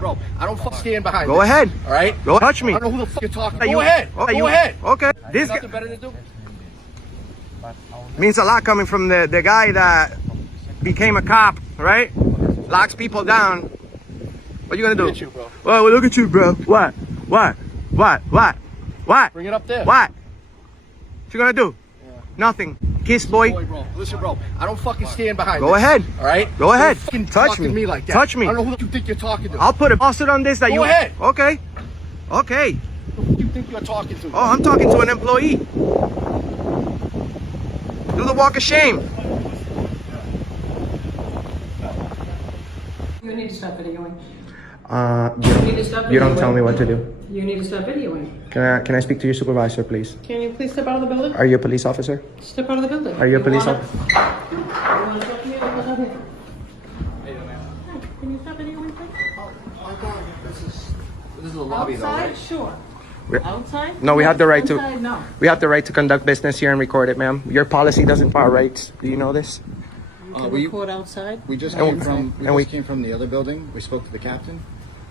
Bro, I don't fucking stand behind Go this. ahead. All right? Go touch me. I don't know who the fuck you're talking to. You- Go ahead. Okay, Go ahead. Okay. This guy Nothing better to do? means a lot coming from the guy that became a cop, right? Locks people down. What you gonna do? Look at you, bro. Well, look at you, bro. What? What? Bring it up there. What you gonna do? Nothing. Kiss, boy. Boy, bro. Listen, bro. I don't fucking stand behind Go this. ahead. All right? Go ahead. Don't fucking Touch talk to me. me like that. Touch me. I don't know who you think you're talking to. I'll put a faucet on this that Go you. ahead. Okay. Okay. Who you think you're talking to? Oh, I'm talking to an employee. Do the walk of shame. You need to stop videoing. You don't tell me what to do. You need to stop videoing. Can I speak to your supervisor, please? Can you please step out of the building? Are you a police officer? Step out of the building. Are you a police officer? You want to talk to me? I'll stop here. Hi, can you stop videoing, please? This is a lobby, though, Outside, right? sure. Outside? No, we have the right to. Inside, no. We have the right to conduct business here and record it, ma'am. Your policy doesn't bar rights. Do you know this? You can record outside. We just And came from the other building. We spoke to the captain,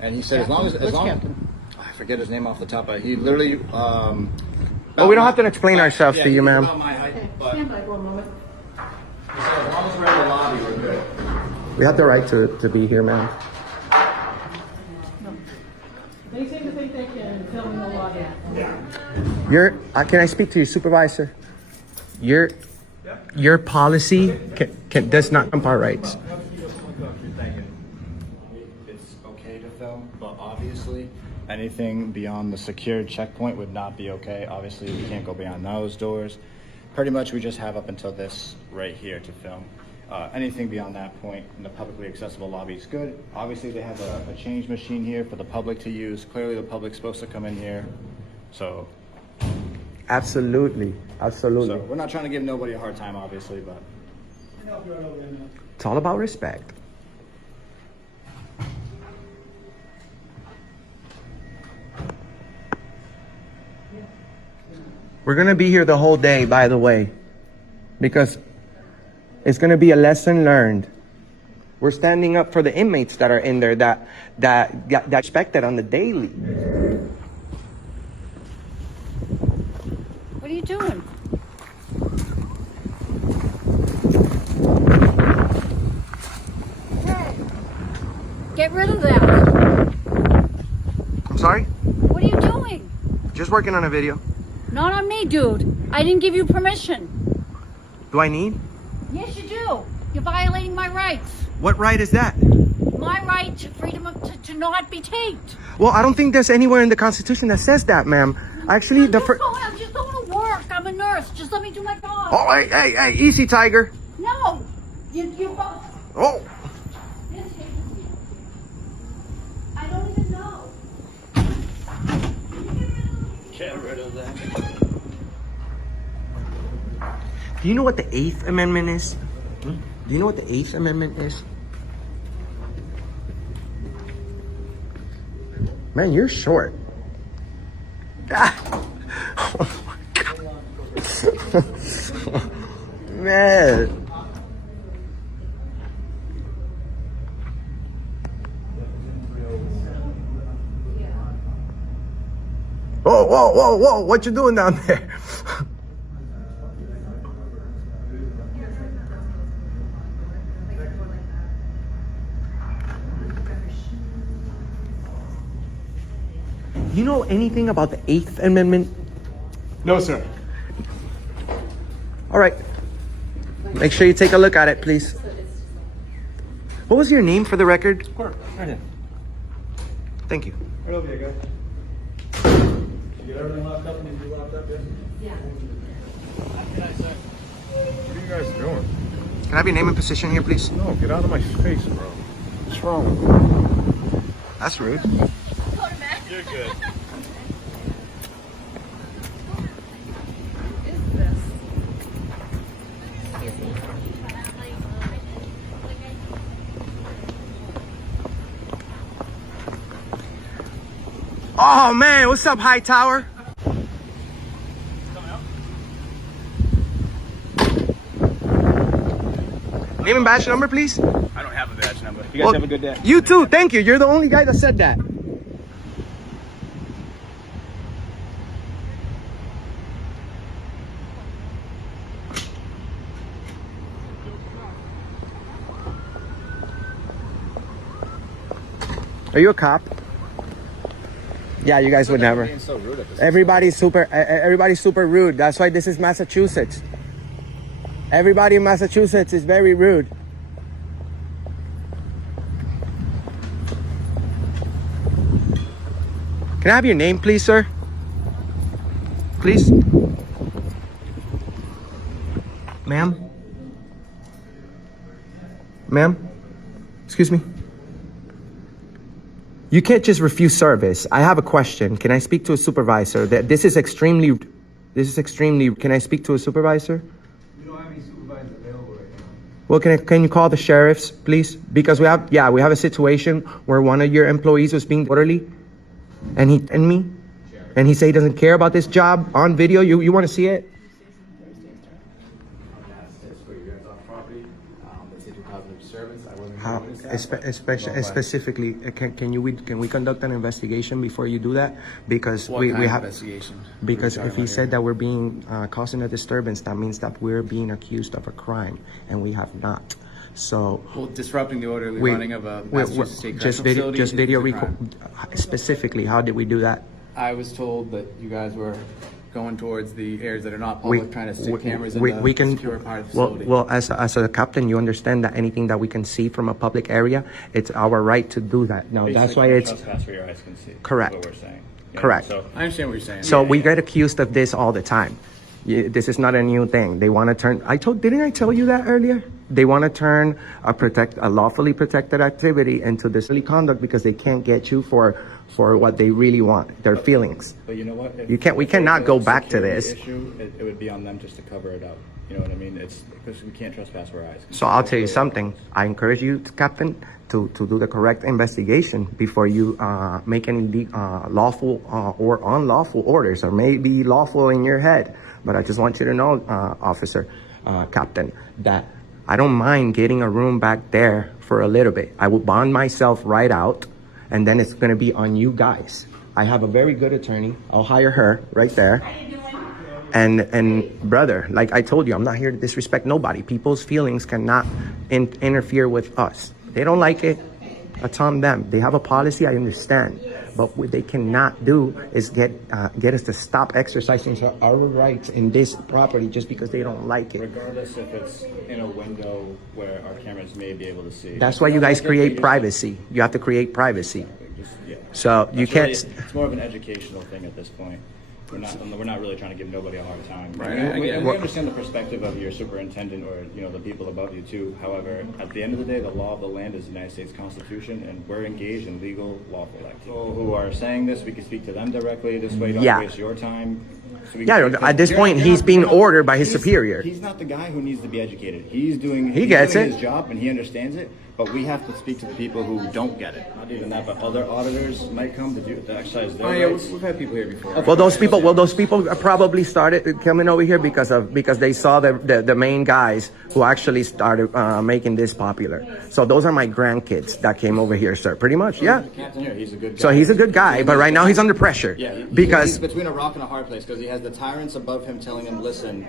and he said Which as long captain? I forget his name off the top. But he literally. Well, we don't have to explain ourselves to you, ma'am. About my height, Okay, but stand by for a moment. he said as long as we're in the lobby, we're good. We have the right to be here, ma'am. They seem to think they can film in the lobby. Can I speak to your supervisor? Your policy does not compare rights. It's okay to film, but obviously anything beyond the secured checkpoint would not be okay. Obviously, we can't go beyond those doors. Pretty much, we just have up until this right here to film. Anything beyond that point in the publicly accessible lobby is good. Obviously, they have a change machine here for the public to use. Clearly, the public's supposed to come in here. So Absolutely. we're not trying to give nobody a hard time, obviously, but It's all about respect. We're gonna be here the whole day, by the way, because it's gonna be a lesson learned. We're standing up for the inmates that are in there that respected on the daily. What are you doing? Hey, get rid of that. I'm sorry? What are you doing? Just working on a video. Not on me, dude. I didn't give you permission. Do I need? Yes, you do. You're violating my rights. What right is that? My right to freedom to not be taped. Well, I don't think there's anywhere in the Constitution that says that, ma'am. Actually, I'm just going to work. I'm a nurse. Just let me do my job. Oh, hey, easy, Tiger. No. You Oh. I don't even know. get rid of that. Do you know what the 8th Amendment is? Do you know what the 8th Amendment is? Man, you're short. Ah. Oh my God. Man. Whoa. What you doing down there? You know anything about the 8th Amendment? No, sir. All right. Make sure you take a look at it, please. What was your name for the record? Squirt. Right in. Thank you. Right over here, guys. You get everything locked up and you locked up, yeah? What are you guys doing? Can I have your name and position here, please? No, get out of my face, bro. What's wrong with you? That's rude. You're good. Oh man, what's up, Hightower? Name and badge number, please. I don't have a badge number. You guys have a good day. You too. Thank you. You're the only guy that said that. Are you a cop? Yeah, you guys would never. Everybody's super rude. That's why this is Massachusetts. Everybody in Massachusetts is very rude. Can I have your name, please, sir? Please? Ma'am? Ma'am? Excuse me? You can't just refuse service. I have a question. Can I speak to a supervisor? This is extremely, can I speak to a supervisor? We don't have any supervisors available right now. Well, can you call the sheriffs, please? Because we have a situation where one of your employees was being orderly, and he say he doesn't care about this job on video. You want to see it? How, specifically, can we conduct an investigation before you do that? Because we have investigation. because if he said that we're being causing a disturbance, that means that we're being accused of a crime, and we have not. So Well, disrupting the orderly running of a Massachusetts State just Correctional video, facility is a record. crime. Specifically, how did we do that? I was told that you guys were going towards the areas that are not public, trying to stick cameras in we the can, secure part of the facility. well, as a captain, you understand that anything that we can see from a public area, it's our right to do that. Now, that's why it's Trespass where your eyes can see. Correct. That's what we're saying. Yeah, Correct. So I understand what you're saying. So we get accused of this all the time. This is not a new thing. They want to turn. Didn't I tell you that earlier? They want to turn a lawfully protected activity into disorderly conduct because they can't get you for what they really want, their feelings. But you know what? We cannot go back to this. Issue, it would be on them just to cover it up. You know what I mean? It's because we can't trespass where our eyes can see. So I'll tell you something. I encourage you, Captain, to do the correct investigation before you make any lawful or unlawful orders, or maybe lawful in your head. But I just want you to know, Officer, Captain, that I don't mind getting a room back there for a little bit. I will bond myself right out, and then it's going to be on you guys. I have a very good attorney. I'll hire her right there. And brother, like I told you, I'm not here to disrespect nobody. People's feelings cannot interfere with us. They don't like it, it's on them. They have a policy, I understand. But what they cannot do is get us to stop exercising our rights in this property just because they don't like it. Regardless if it's in a window where our cameras may be able to see. That's why you guys create privacy. You have to create privacy. So you can't. It's more of an educational thing at this point. We're not really trying to give nobody a hard time. Right. We understand the perspective of your superintendent or the people above you too. However, at the end of the day, the law of the land is the United States Constitution, and we're engaged in legal, lawful activity. People who are saying this, we can speak to them directly. This way, you don't waste your time. So at this point, he's being ordered by his superior. He's not the guy who needs to be educated. He's doing his job and he understands it. But we have to speak to the people who don't get it. Not even that, but other auditors might come to exercise their rights. We've had people here before. Well, those people probably started coming over here because they saw the main guys who actually started making this popular. So those are my grandkids that came over here, sir. Pretty much, yeah. Captain here, he's a good guy. So he's a good guy, but right now he's under pressure. Yeah, because he's between a rock and a hard place because he has the tyrants above him telling him, listen,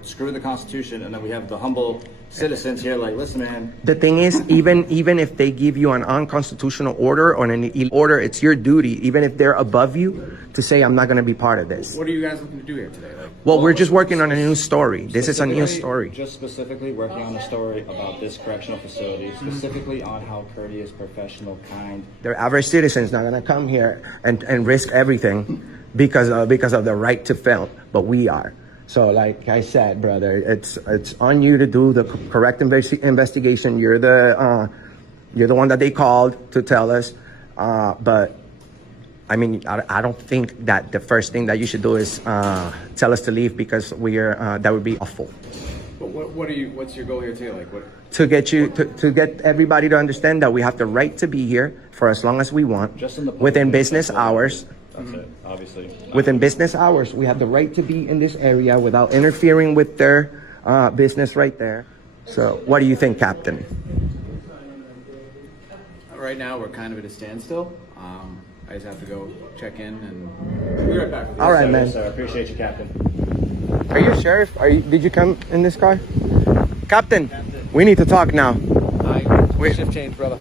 screw the Constitution, and then we have the humble citizens here like, listen, man. The thing is, even if they give you an unconstitutional order or an illegal order, it's your duty, even if they're above you, to say, I'm not going to be part of this. What are you guys looking to do here today? Well, we're just working on a new story. This is a new story. Just specifically working on a story about this correctional facility, specifically on how courteous, professional, kind. The average citizen's not going to come here and risk everything because of the right to film, but we are. So, like I said, brother, it's on you to do the correct investigation. You're the one that they called to tell us. But I mean, I don't think that the first thing that you should do is tell us to leave because that would be awful. But what's your goal here today? Like what? To get everybody to understand that we have the right to be here for as long as we want, within business hours. That's it, obviously. Within business hours, we have the right to be in this area without interfering with their business right there. So, what do you think, Captain? right now we're kind of at a standstill. I just have to go check in and we'll be right back with you. All right, man. Yes, sir. Appreciate you, Captain. Are you a sheriff? Did you come in this car? Captain, we need to talk now. Shift change, brother.